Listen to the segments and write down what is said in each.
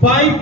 25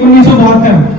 1972.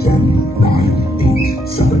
10, 9, 8, 7.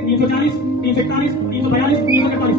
340، 341، 342، 343.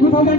2000،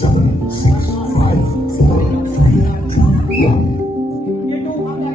7, 6, 5, 4, 3, 2, 1.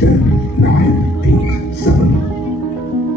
10, 9, 8, 7.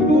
2،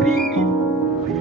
3،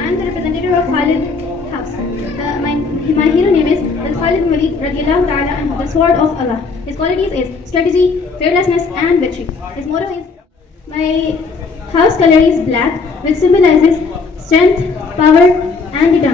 I am the representative of Khalid House. My hero name is Khalid bin Walid radiyallahu ta'ala anhu, the sword of Allah. His qualities is strategy, fearlessness and victory. His motto is, my house color is black, which symbolizes strength, power, and determination.